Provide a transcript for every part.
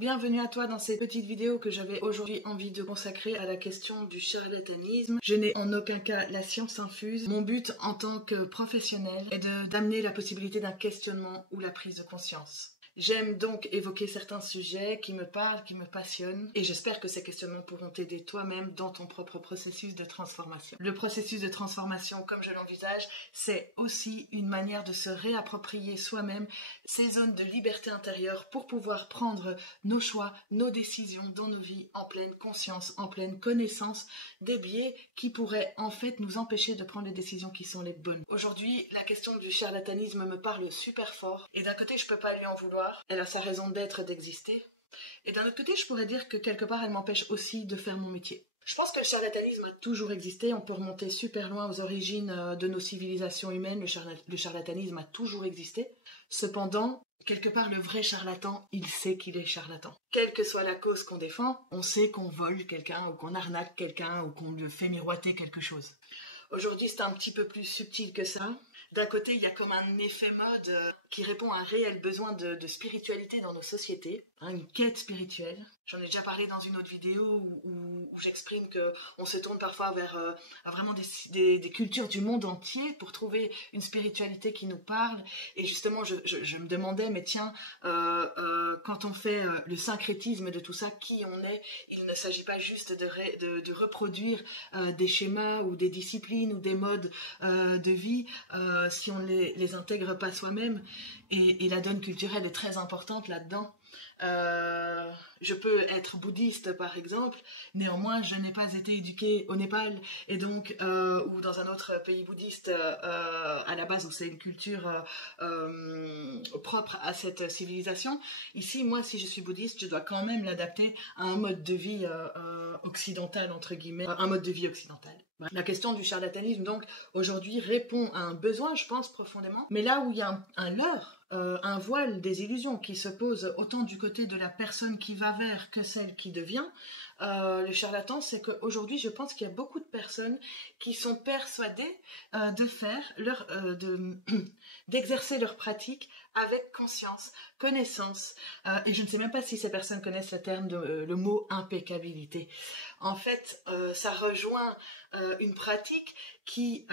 bienvenue à toi dans cette petite vidéo que j'avais aujourd'hui envie de consacrer à la question du charlatanisme. Je n'ai en aucun cas la science infuse. Mon but en tant que professionnel est d'amener la possibilité d'un questionnement ou la prise de conscience. J'aime donc évoquer certains sujets qui me parlent, qui me passionnent, et j'espère que ces questionnements pourront t'aider toi-même dans ton propre processus de transformation. Le processus de transformation, comme je l'envisage, c'est aussi une manière de se réapproprier soi-même ces zones de liberté intérieure pour pouvoir prendre nos choix, nos décisions dans nos vies en pleine conscience, en pleine connaissance des biais qui pourraient en fait nous empêcher de prendre les décisions qui sont les bonnes. Aujourd'hui, la question du charlatanisme me parle super fort, et d'un côté, je peux pas lui en vouloir. Elle a sa raison d'être, d'exister. Et d'un autre côté, je pourrais dire que quelque part, elle m'empêche aussi de faire mon métier. Je pense que le charlatanisme a toujours existé. On peut remonter super loin aux origines de nos civilisations humaines. Le charlatanisme a toujours existé. Cependant, quelque part, le vrai charlatan, il sait qu'il est charlatan. Quelle que soit la cause qu'on défend, on sait qu'on vole quelqu'un ou qu'on arnaque quelqu'un ou qu'on lui fait miroiter quelque chose. Aujourd'hui, c'est un petit peu plus subtil que ça. D'un côté, il y a comme un effet mode qui répond à un réel besoin de spiritualité dans nos sociétés, une quête spirituelle. J'en ai déjà parlé dans une autre vidéo où j'exprime qu'on se tourne parfois vers vraiment des cultures du monde entier pour trouver une spiritualité qui nous parle. Et justement, je me demandais, mais tiens, quand on fait le syncrétisme de tout ça, qui on est, il ne s'agit pas juste de reproduire des schémas ou des disciplines ou des modes de vie si on les intègre pas soi-même. Et la donne culturelle est très importante là-dedans. Je peux être bouddhiste par exemple, néanmoins je n'ai pas été éduquée au Népal et donc ou dans un autre pays bouddhiste à la base où c'est une culture propre à cette civilisation. Ici, moi, si je suis bouddhiste, je dois quand même l'adapter à un mode de vie occidental, entre guillemets, un mode de vie occidental. La question du charlatanisme, donc, aujourd'hui, répond à un besoin, je pense, profondément. Mais là où il y a un leurre, un voile des illusions qui se pose autant du côté de la personne qui va vers que celle qui devient, le charlatan, c'est qu'aujourd'hui, je pense qu'il y a beaucoup de personnes qui sont persuadées d'exercer leur pratique avec conscience, connaissance, et je ne sais même pas si ces personnes connaissent le mot impeccabilité. En fait, ça rejoint une pratique qui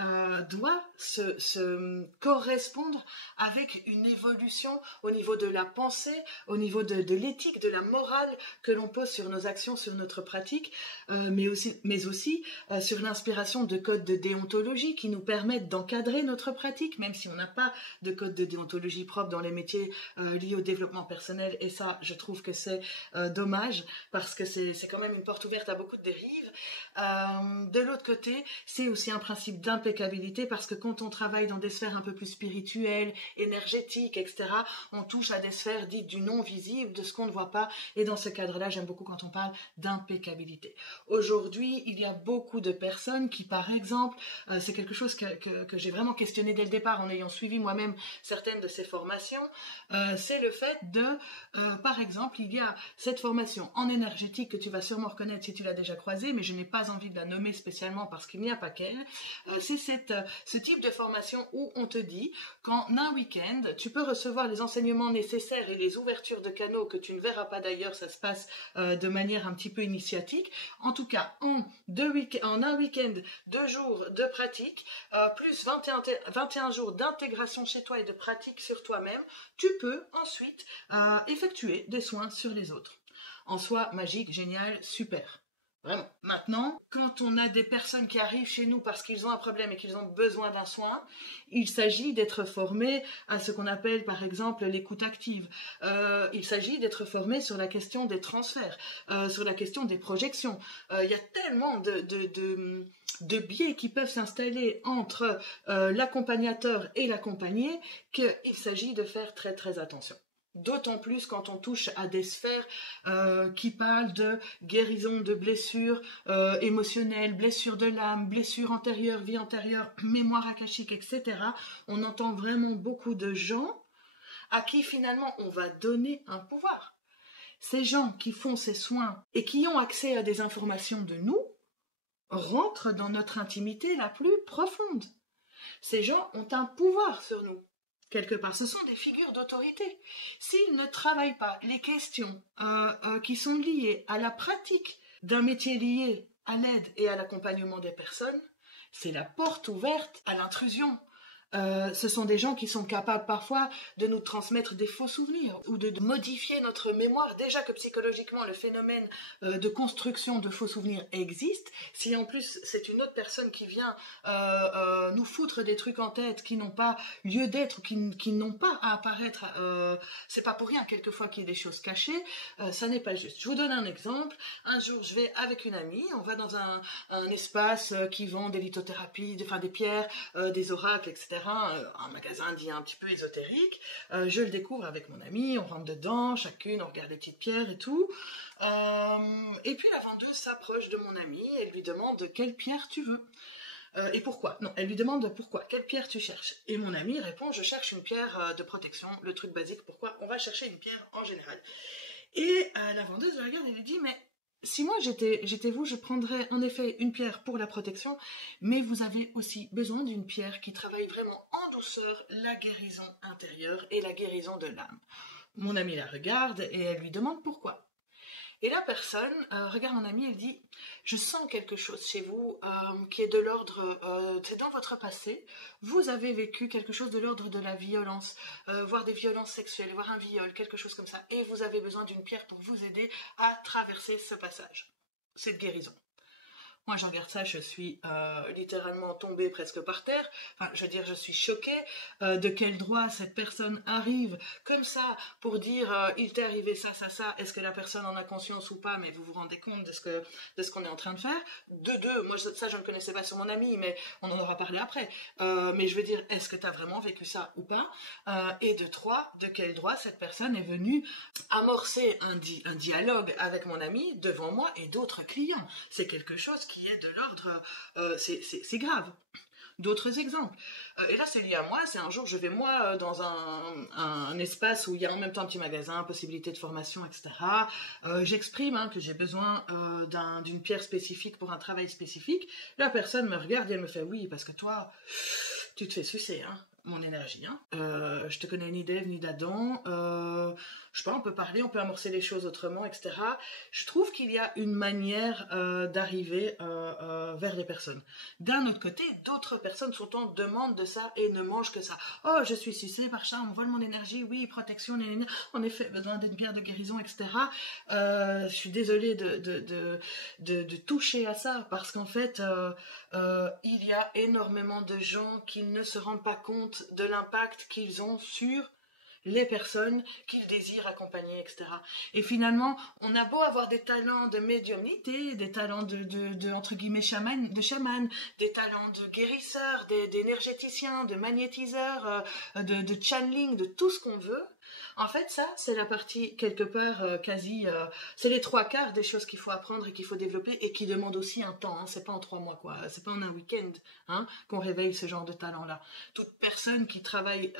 doit se correspondre avec une évolution au niveau de la pensée, au niveau de l'éthique, de la morale que l'on pose sur nos actions, sur notre pratique, mais aussi sur l'inspiration de codes de déontologie qui nous permettent d'encadrer notre pratique, même si on n'a pas de code de déontologie propre dans les métiers liés au développement personnel. Et ça, je trouve que c'est dommage, parce que c'est quand même une porte ouverte à beaucoup de dérives. De l'autre côté, c'est aussi un principe d'impeccabilité, parce que quand on travaille dans des sphères un peu plus spirituelles, énergétiques, etc., on touche à des sphères dites du non-visible, de ce qu'on ne voit pas, et dans ce cadre-là, j'aime beaucoup quand on parle d'impeccabilité. Aujourd'hui, il y a beaucoup de personnes qui, par exemple, c'est quelque chose que j'ai vraiment questionné dès le départ en ayant suivi moi-même certaines de ces formations, c'est le fait par exemple, il y a cette formation en énergétique que tu vas sûrement reconnaître si tu l'as déjà croisée, mais je n'ai pas envie de la nommer spécialement parce qu'il n'y a pas qu'elle. C'est ce type de formation où on te dit qu'en un week-end, tu peux recevoir les enseignements nécessaires et les ouvertures de canaux que tu ne verras pas d'ailleurs, ça se passe de manière un petit peu initiatique. En tout cas, en un week-end, 2 jours de pratique, plus 21 jours d'intégration chez toi et de pratique sur toi-même, tu peux ensuite effectuer des soins sur les autres. En soi, magique, génial, super. Vraiment. Maintenant, quand on a des personnes qui arrivent chez nous parce qu'ils ont un problème et qu'ils ont besoin d'un soin, il s'agit d'être formé à ce qu'on appelle par exemple l'écoute active. Il s'agit d'être formé sur la question des transferts, sur la question des projections. Il y a tellement de biais qui peuvent s'installer entre l'accompagnateur et l'accompagné qu'il s'agit de faire très très attention. D'autant plus quand on touche à des sphères qui parlent de guérison de blessures émotionnelles, blessures de l'âme, blessures antérieures, vie antérieure, mémoire akashique, etc. On entend vraiment beaucoup de gens à qui finalement on va donner un pouvoir. Ces gens qui font ces soins et qui ont accès à des informations de nous rentrent dans notre intimité la plus profonde. Ces gens ont un pouvoir sur nous. quelque part. Ce sont des figures d'autorité. S'ils ne travaillent pas les questions qui sont liées à la pratique d'un métier lié à l'aide et à l'accompagnement des personnes, c'est la porte ouverte à l'intrusion. Ce sont des gens qui sont capables parfois de nous transmettre des faux souvenirs ou de modifier notre mémoire. Déjà que psychologiquement le phénomène de construction de faux souvenirs existe, si en plus c'est une autre personne qui vient nous foutre des trucs en tête qui n'ont pas lieu d'être ou qui n'ont pas à apparaître, c'est pas pour rien quelquefois qu'il y ait des choses cachées, ça n'est pas juste. Je vous donne un exemple. Un jour je vais avec une amie, on va dans un espace qui vend des lithothérapies, des pierres, des oracles, etc. Un magasin dit un petit peu ésotérique. Je le découvre avec mon amie, on rentre dedans, chacune, on regarde les petites pierres et tout. Et puis la vendeuse s'approche de mon amie, elle lui demande quelle pierre tu veux. Et pourquoi? Non, elle lui demande pourquoi, quelle pierre tu cherches? Et mon ami répond, je cherche une pierre de protection, le truc basique, pourquoi? On va chercher une pierre en général. Et la vendeuse le regarde et lui dit, mais si moi j'étais vous, je prendrais en effet une pierre pour la protection, mais vous avez aussi besoin d'une pierre qui travaille vraiment en douceur la guérison intérieure et la guérison de l'âme. Mon amie la regarde et elle lui demande pourquoi. Et la personne regarde mon amie, elle dit « Je sens quelque chose chez vous qui est de l'ordre, c'est dans votre passé, vous avez vécu quelque chose de l'ordre de la violence, voire des violences sexuelles, voire un viol, quelque chose comme ça, et vous avez besoin d'une pierre pour vous aider à traverser ce passage, cette guérison. » Moi, je regarde ça, je suis littéralement tombée presque par terre. Enfin, je veux dire, je suis choquée. De quel droit cette personne arrive comme ça pour dire il t'est arrivé ça, ça, ça. Est-ce que la personne en a conscience ou pas? Mais vous vous rendez compte de ce qu'on est en train de faire? De deux, moi ça je ne connaissais pas sur mon ami, mais on en aura parlé après. Mais je veux dire, est-ce que tu as vraiment vécu ça ou pas? Et de trois, de quel droit cette personne est venue amorcer un dialogue avec mon ami devant moi et d'autres clients? C'est quelque chose qui est de l'ordre, c'est grave. D'autres exemples. Et là, c'est lié à moi. C'est un jour, je vais moi dans un espace où il y a en même temps un petit magasin, possibilité de formation, etc. J'exprime que j'ai besoin d'une pierre spécifique pour un travail spécifique. La personne me regarde et elle me fait oui, parce que toi, tu te fais sucer, mon énergie. Je te connais ni d'Ève ni d'Adam. Je sais pas, on peut parler, on peut amorcer les choses autrement, etc. Je trouve qu'il y a une manière d'arriver vers les personnes. D'un autre côté, d'autres personnes sont en demande de ça et ne mangent que ça. Oh, je suis sucée par ça, on vole mon énergie, oui, protection, en effet, besoin d'une pierre de guérison, etc. Je suis désolée de toucher à ça parce qu'en fait, il y a énormément de gens qui ne se rendent pas compte de l'impact qu'ils ont sur les personnes qu'ils désirent accompagner, etc. Et finalement, on a beau avoir des talents de médiumnité, des talents de entre guillemets chaman, des talents de guérisseurs, d'énergéticiens, de magnétiseurs, de channeling, de tout ce qu'on veut. En fait, ça, c'est la partie, quelque part, c'est les trois quarts des choses qu'il faut apprendre et qu'il faut développer et qui demandent aussi un temps, c'est pas en 3 mois, quoi. C'est pas en un week-end, qu'on réveille ce genre de talent-là. Toute personne qui travaille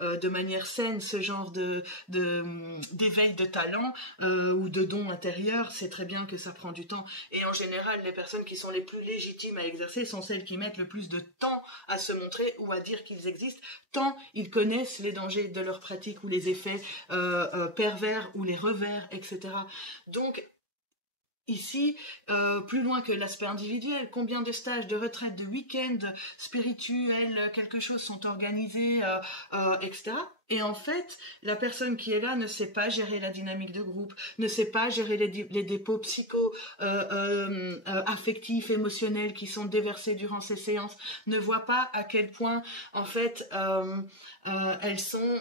de manière saine ce genre d'éveil de talent ou de dons intérieurs, c'est très bien que ça prend du temps. Et en général, les personnes qui sont les plus légitimes à exercer sont celles qui mettent le plus de temps à se montrer ou à dire qu'ils existent, tant ils connaissent les dangers de leur pratique ou les effets pervers ou les revers, etc. Donc, ici, plus loin que l'aspect individuel, combien de stages, de retraites, de week-ends spirituels, quelque chose sont organisés, etc. Et en fait, la personne qui est là ne sait pas gérer la dynamique de groupe, ne sait pas gérer les dépôts affectifs, émotionnels qui sont déversés durant ces séances, ne voit pas à quel point, en fait, elles sont...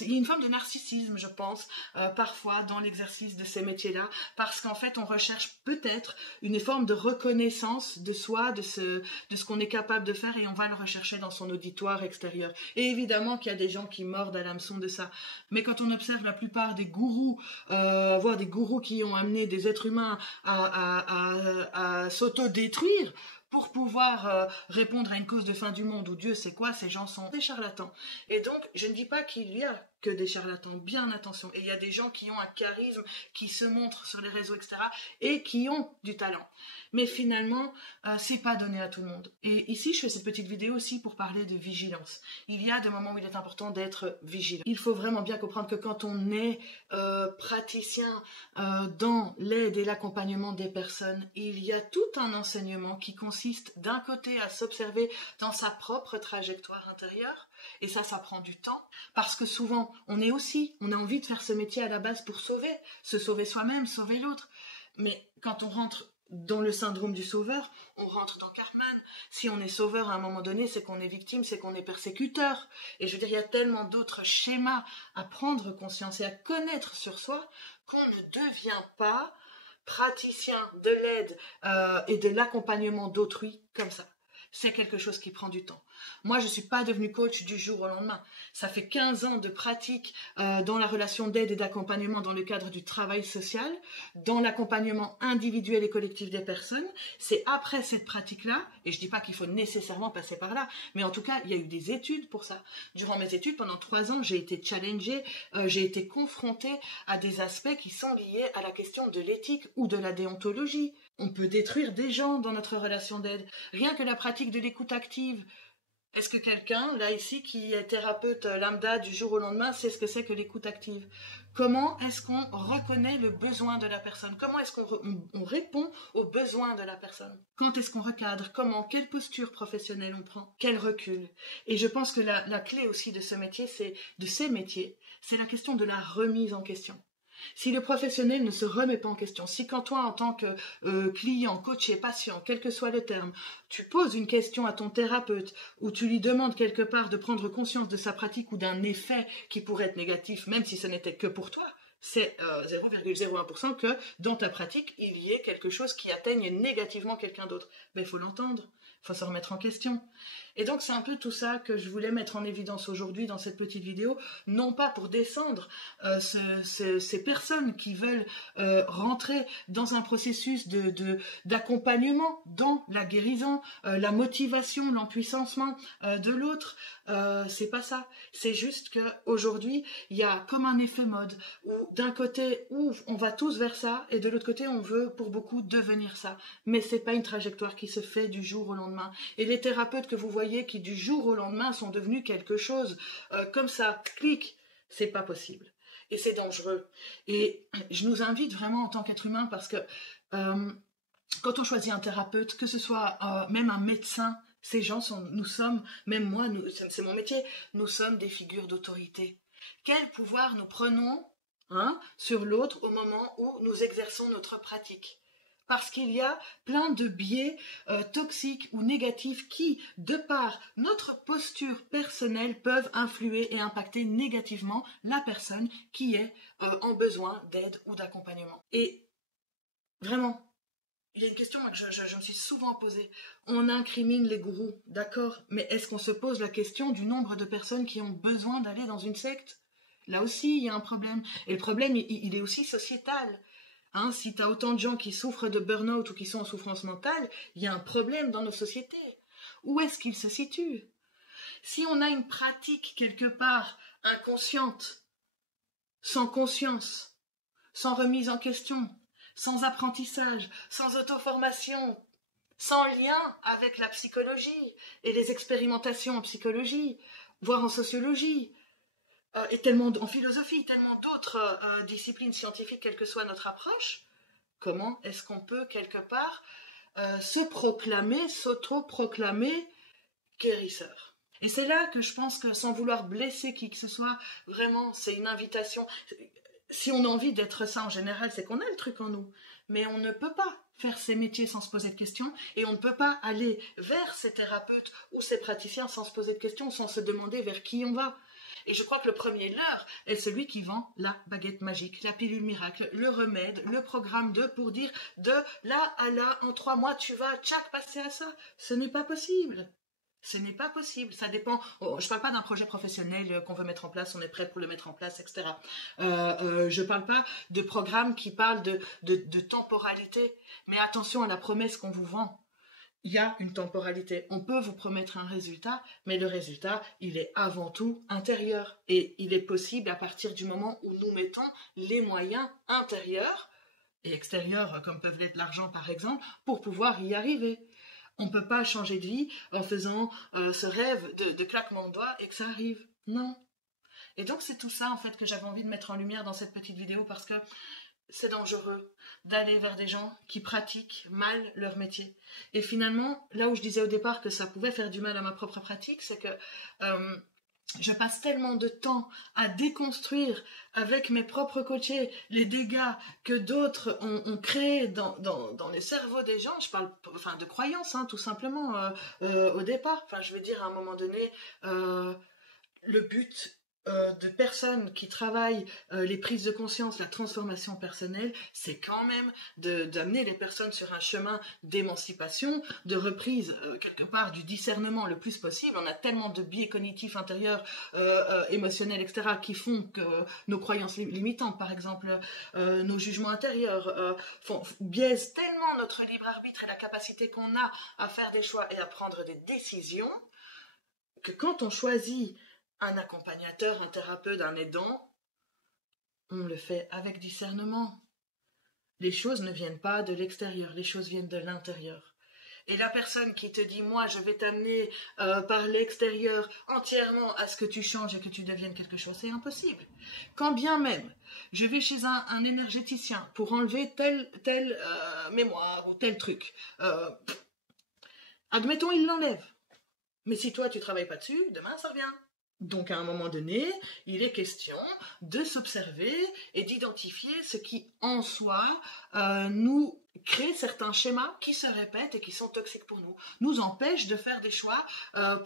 Il y a une forme de narcissisme, je pense, parfois dans l'exercice de ces métiers-là, parce qu'en fait, on recherche peut-être une forme de reconnaissance de soi, de ce qu'on est capable de faire, et on va le rechercher dans son auditoire extérieur. Et évidemment qu'il y a des gens qui mordent à l'hameçon de ça. Mais quand on observe la plupart des gourous, voire des gourous qui ont amené des êtres humains à s'auto-détruire, pour pouvoir répondre à une cause de fin du monde ou Dieu sait quoi, ces gens sont des charlatans. Et donc, je ne dis pas qu'il y a que des charlatans, bien attention. Et il y a des gens qui ont un charisme, qui se montrent sur les réseaux, etc. et qui ont du talent. Mais finalement, c'est pas donné à tout le monde. Et ici, je fais cette petite vidéo aussi pour parler de vigilance. Il y a des moments où il est important d'être vigilant. Il faut vraiment bien comprendre que quand on est praticien dans l'aide et l'accompagnement des personnes, il y a tout un enseignement qui consiste d'un côté à s'observer dans sa propre trajectoire intérieure, et ça prend du temps, parce que souvent, on a envie de faire ce métier à la base pour se sauver soi-même, sauver l'autre. Mais quand on rentre dans le syndrome du sauveur, on rentre dans Cartman. Si on est sauveur à un moment donné, c'est qu'on est victime, c'est qu'on est persécuteur. Et je veux dire, il y a tellement d'autres schémas à prendre conscience et à connaître sur soi qu'on ne devient pas praticien de l'aide et de l'accompagnement d'autrui comme ça. C'est quelque chose qui prend du temps. Moi, je ne suis pas devenue coach du jour au lendemain. Ça fait 15 ans de pratique dans la relation d'aide et d'accompagnement dans le cadre du travail social, dans l'accompagnement individuel et collectif des personnes. C'est après cette pratique-là, et je ne dis pas qu'il faut nécessairement passer par là, mais en tout cas, il y a eu des études pour ça. Durant mes études, pendant 3 ans, j'ai été challengée, j'ai été confrontée à des aspects qui sont liés à la question de l'éthique ou de la déontologie. On peut détruire des gens dans notre relation d'aide. Rien que la pratique de l'écoute active. Est-ce que quelqu'un, là ici, qui est thérapeute lambda du jour au lendemain, sait ce que c'est que l'écoute active? Comment est-ce qu'on reconnaît le besoin de la personne? Comment est-ce qu'on répond aux besoins de la personne? Quand est-ce qu'on recadre? Comment? Quelle posture professionnelle on prend? Quel recul? Et je pense que la clé aussi de ces métiers, c'est la question de la remise en question. Si le professionnel ne se remet pas en question, si quand toi, en tant que client, coach et patient, quel que soit le terme, tu poses une question à ton thérapeute ou tu lui demandes quelque part de prendre conscience de sa pratique ou d'un effet qui pourrait être négatif, même si ce n'était que pour toi, c'est 0,01% que dans ta pratique, il y ait quelque chose qui atteigne négativement quelqu'un d'autre. Ben, il faut l'entendre, il faut se remettre en question. Et donc, c'est un peu tout ça que je voulais mettre en évidence aujourd'hui dans cette petite vidéo, non pas pour descendre ces personnes qui veulent rentrer dans un processus d'accompagnement dans la guérison, la motivation, l'empuissancement de l'autre. C'est pas ça. C'est juste qu'aujourd'hui, il y a comme un effet mode où d'un côté, on va tous vers ça et de l'autre côté, on veut pour beaucoup devenir ça. Mais c'est pas une trajectoire qui se fait du jour au lendemain. Et les thérapeutes que vous voyez qui du jour au lendemain sont devenus quelque chose comme ça, clic, c'est pas possible. Et c'est dangereux. Et je nous invite vraiment en tant qu'être humain parce que quand on choisit un thérapeute, que ce soit même un médecin, ces gens nous sommes, même moi, c'est mon métier, nous sommes des figures d'autorité. Quel pouvoir nous prenons sur l'autre au moment où nous exerçons notre pratique? Parce qu'il y a plein de biais toxiques ou négatifs qui, de par notre posture personnelle, peuvent influer et impacter négativement la personne qui est en besoin d'aide ou d'accompagnement. Et vraiment, il y a une question que je me suis souvent posée. On incrimine les gourous, d'accord, mais est-ce qu'on se pose la question du nombre de personnes qui ont besoin d'aller dans une secte? Là aussi, il y a un problème. Et le problème, il est aussi sociétal. Si tu as autant de gens qui souffrent de burn-out ou qui sont en souffrance mentale, il y a un problème dans nos sociétés. Où est-ce qu'il se situe? Si on a une pratique quelque part inconsciente, sans conscience, sans remise en question, sans apprentissage, sans auto-formation, sans lien avec la psychologie et les expérimentations en psychologie, voire en sociologie, et tellement en philosophie, tellement d'autres disciplines scientifiques, quelle que soit notre approche, comment est-ce qu'on peut quelque part s'auto-proclamer guérisseur? Et c'est là que je pense que sans vouloir blesser qui que ce soit, vraiment c'est une invitation. Si on a envie d'être ça en général, c'est qu'on a le truc en nous. Mais on ne peut pas faire ces métiers sans se poser de questions et on ne peut pas aller vers ces thérapeutes ou ces praticiens sans se poser de questions, sans se demander vers qui on va. Et je crois que le premier leurre est celui qui vend la baguette magique, la pilule miracle, le remède, le programme pour dire de là à là, en 3 mois, tu vas passer à ça. Ce n'est pas possible. Ce n'est pas possible. Ça dépend. Je ne parle pas d'un projet professionnel qu'on veut mettre en place, on est prêt pour le mettre en place, etc. Je ne parle pas de programme qui parle de temporalité. Mais attention à la promesse qu'on vous vend. il y a une temporalité. On peut vous promettre un résultat, mais le résultat, il est avant tout intérieur. Et il est possible à partir du moment où nous mettons les moyens intérieurs et extérieurs, comme peuvent l'être l'argent par exemple, pour pouvoir y arriver. On ne peut pas changer de vie en faisant ce rêve de claquement de doigts et que ça arrive. Non. Et donc c'est tout ça en fait que j'avais envie de mettre en lumière dans cette petite vidéo parce que c'est dangereux d'aller vers des gens qui pratiquent mal leur métier. Et finalement, là où je disais au départ que ça pouvait faire du mal à ma propre pratique, c'est que je passe tellement de temps à déconstruire avec mes propres coachés les dégâts que d'autres ont créés dans les cerveaux des gens. Je parle enfin, de croyances, hein, tout simplement, au départ. Enfin, je veux dire, à un moment donné, le but de personnes qui travaillent les prises de conscience, la transformation personnelle, c'est quand même d'amener les personnes sur un chemin d'émancipation, de reprise quelque part du discernement le plus possible. On a tellement de biais cognitifs intérieurs, émotionnels, etc., qui font que nos croyances limitantes, par exemple, nos jugements intérieurs, biaisent tellement notre libre arbitre et la capacité qu'on a à faire des choix et à prendre des décisions, que quand on choisit un accompagnateur, un thérapeute, un aidant, on le fait avec discernement. Les choses ne viennent pas de l'extérieur, les choses viennent de l'intérieur. Et la personne qui te dit « moi, je vais t'amener par l'extérieur entièrement à ce que tu changes et que tu deviennes quelque chose », c'est impossible. Quand bien même, je vais chez un énergéticien pour enlever telle mémoire ou tel truc, admettons, il l'enlève. Mais si toi, tu ne travailles pas dessus, demain, ça revient. Donc, à un moment donné, il est question de s'observer et d'identifier ce qui, en soi, nous crée certains schémas qui se répètent et qui sont toxiques pour nous, nous empêchent de faire des choix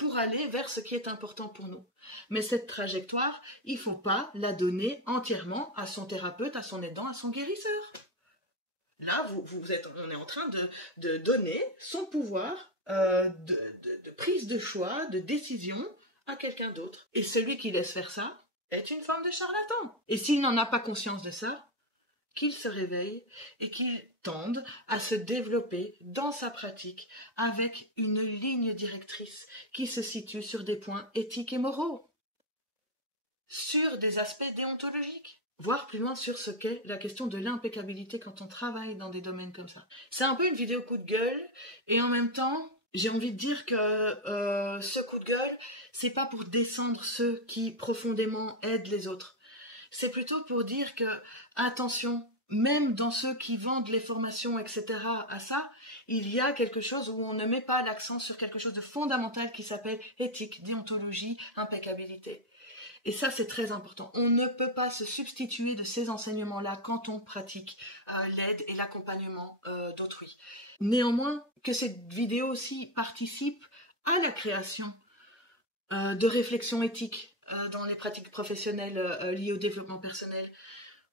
pour aller vers ce qui est important pour nous. Mais cette trajectoire, il ne faut pas la donner entièrement à son thérapeute, à son aidant, à son guérisseur. Là, on est en train de donner son pouvoir de prise de choix, de décision à quelqu'un d'autre. Et celui qui laisse faire ça est une forme de charlatan. Et s'il n'en a pas conscience de ça, qu'il se réveille et qu'il tende à se développer dans sa pratique avec une ligne directrice qui se situe sur des points éthiques et moraux, sur des aspects déontologiques, voire plus loin sur ce qu'est la question de l'impeccabilité quand on travaille dans des domaines comme ça. C'est un peu une vidéo coup de gueule, et en même temps, j'ai envie de dire que ce coup de gueule, c'est pas pour descendre ceux qui profondément aident les autres. C'est plutôt pour dire que, attention, même dans ceux qui vendent les formations, etc., à ça, il y a quelque chose où on ne met pas l'accent sur quelque chose de fondamental qui s'appelle éthique, déontologie, impeccabilité. Et ça, c'est très important. On ne peut pas se substituer de ces enseignements-là quand on pratique l'aide et l'accompagnement d'autrui. Néanmoins, que cette vidéo aussi participe à la création de réflexions éthiques dans les pratiques professionnelles liées au développement personnel.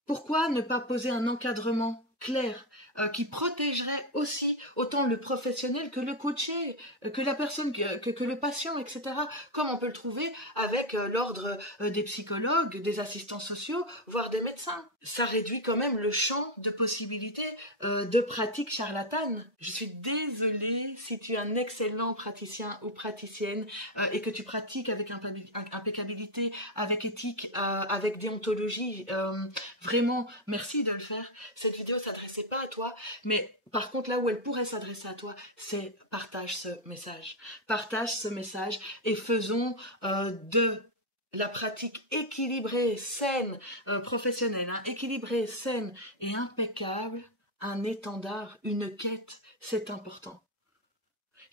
Pourquoi ne pas poser un encadrement clair qui protégerait aussi autant le professionnel que le coaché, que la personne, que le patient, etc. Comme on peut le trouver avec l'ordre des psychologues, des assistants sociaux, voire des médecins. Ça réduit quand même le champ de possibilités de pratiques charlatanes. Je suis désolée si tu es un excellent praticien ou praticienne et que tu pratiques avec impeccabilité, avec éthique, avec déontologie. Vraiment, merci de le faire. Cette vidéo s'adressait pas à toi, mais par contre là où elle pourrait s'adresser à toi, c'est partage ce message. Partage ce message et faisons de la pratique équilibrée, saine, professionnelle, hein, équilibrée, saine et impeccable, un étendard, une quête, c'est important.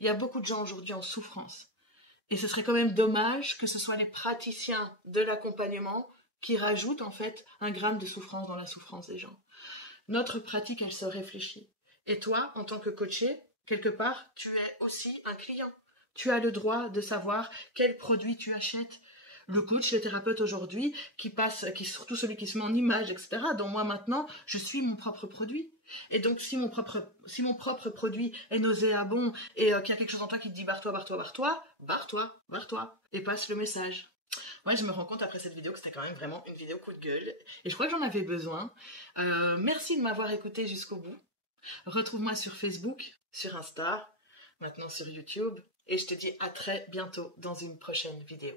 Il y a beaucoup de gens aujourd'hui en souffrance. Et ce serait quand même dommage que ce soit les praticiens de l'accompagnement qui rajoutent en fait un gramme de souffrance dans la souffrance des gens. Notre pratique, elle se réfléchit. Et toi, en tant que coaché, quelque part, tu es aussi un client. Tu as le droit de savoir quel produit tu achètes. Le coach, le thérapeute aujourd'hui, qui surtout celui qui se met en image, etc., dont moi maintenant, je suis mon propre produit. Et donc, si mon propre produit est nauséabond et qu'il y a quelque chose en toi qui te dit barre-toi, barre-toi, barre-toi, barre-toi, barre-toi, et passe le message. Moi, je me rends compte après cette vidéo que c'était quand même vraiment une vidéo coup de gueule. Et je crois que j'en avais besoin. Merci de m'avoir écouté jusqu'au bout. Retrouve-moi sur Facebook, sur Insta, maintenant sur YouTube. Et je te dis à très bientôt dans une prochaine vidéo.